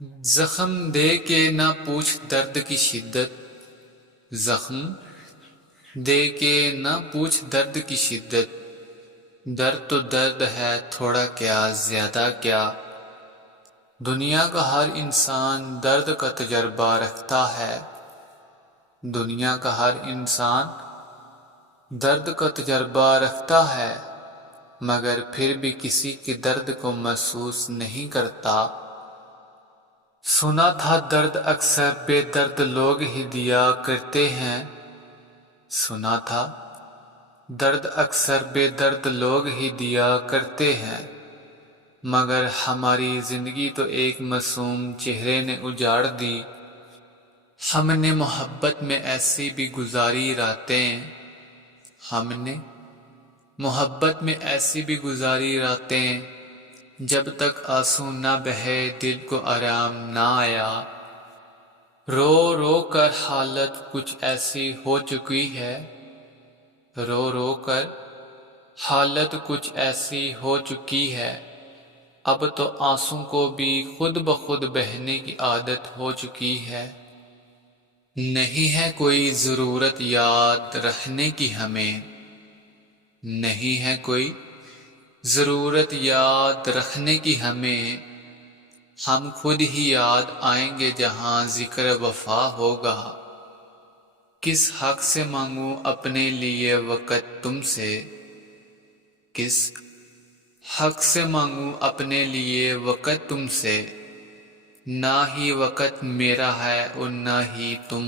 زخم دے کے نہ پوچھ درد کی شدت، زخم دے کے نہ پوچھ درد کی شدت، درد تو درد ہے تھوڑا کیا زیادہ کیا۔ دنیا کا ہر انسان درد کا تجربہ رکھتا ہے، دنیا کا ہر انسان درد کا تجربہ رکھتا ہے، مگر پھر بھی کسی کے درد کو محسوس نہیں کرتا۔ سنا تھا درد اکثر بے درد لوگ ہی دیا کرتے ہیں، سنا تھا درد اکثر بے درد لوگ ہی دیا کرتے ہیں، مگر ہماری زندگی تو ایک معصوم چہرے نے اجاڑ دی۔ ہم نے محبت میں ایسی بھی گزاری راتیں، ہم نے محبت میں ایسی بھی گزاری راتیں، جب تک آنسو نہ بہے دل کو آرام نہ آیا۔ رو رو کر حالت کچھ ایسی ہو چکی ہے، رو رو کر حالت کچھ ایسی ہو چکی ہے، اب تو آنسو کو بھی خود بخود بہنے کی عادت ہو چکی ہے۔ نہیں ہے کوئی ضرورت یاد رکھنے کی ہمیں، نہیں ہے کوئی ضرورت یاد رکھنے کی ہمیں، ہم خود ہی یاد آئیں گے جہاں ذکر وفا ہوگا۔ کس حق سے مانگوں اپنے لیے وقت تم سے، کس حق سے مانگوں اپنے لیے وقت تم سے، نہ ہی وقت میرا ہے اور نہ ہی تم۔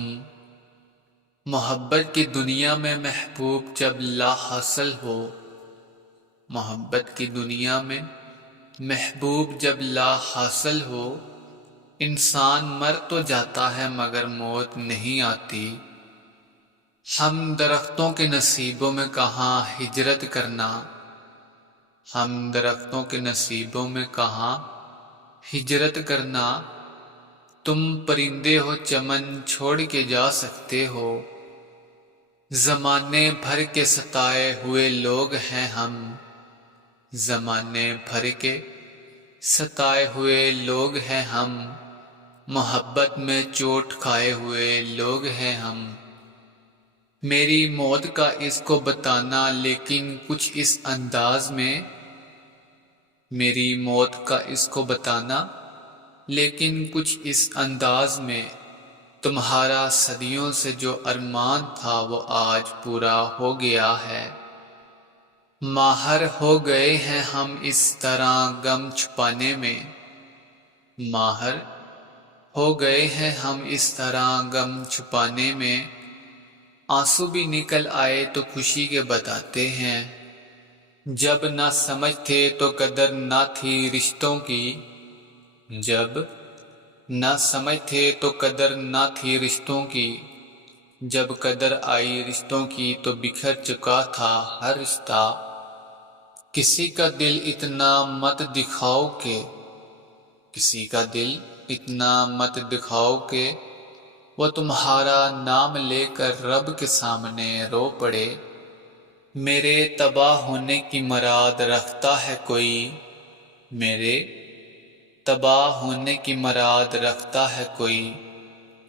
محبت کی دنیا میں محبوب جب لا حاصل ہو، محبت کی دنیا میں محبوب جب لا حاصل ہو، انسان مر تو جاتا ہے مگر موت نہیں آتی۔ ہم درختوں کے نصیبوں میں کہاں ہجرت کرنا، ہم درختوں کے نصیبوں میں کہاں ہجرت کرنا، تم پرندے ہو چمن چھوڑ کے جا سکتے ہو، زمانے بھر کے ستائے ہوئے لوگ ہیں ہم، زمانے بھر کے ستائے ہوئے لوگ ہیں ہم، محبت میں چوٹ کھائے ہوئے لوگ ہیں ہم۔ میری موت کا اس کو بتانا لیکن کچھ اس انداز میں، میری موت کا اس کو بتانا لیکن کچھ اس انداز میں، تمہارا صدیوں سے جو ارمان تھا وہ آج پورا ہو گیا ہے۔ ماہر ہو گئے ہیں ہم اس طرح غم چھپانے میں، ماہر ہو گئے ہیں ہم اس طرح غم چھپانے میں، آنسو بھی نکل آئے تو خوشی کے بتاتے ہیں۔ جب نہ سمجھ تھے تو قدر نہ تھی رشتوں کی، جب نہ سمجھ تھے تو قدر نہ تھی رشتوں کی، جب قدر آئی رشتوں کی تو بکھر چکا تھا ہر رشتہ۔ کسی کا دل اتنا مت دکھاؤ کہ، کسی کا دل اتنا مت دکھاؤ کہ وہ تمہارا نام لے کر رب کے سامنے رو پڑے۔ میرے تباہ ہونے کی مراد رکھتا ہے کوئی، میرے تباہ ہونے کی مراد رکھتا ہے کوئی،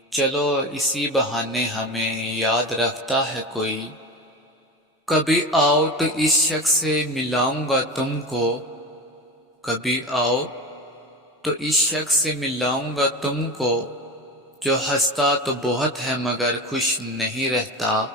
چلو اسی بہانے ہمیں یاد رکھتا ہے کوئی۔ کبھی آؤ تو اس شخص سے ملاؤں گا تم کو، کبھی آؤ تو اس شخص سے ملاؤں گا تم کو، جو ہنستا تو بہت ہے مگر خوش نہیں رہتا۔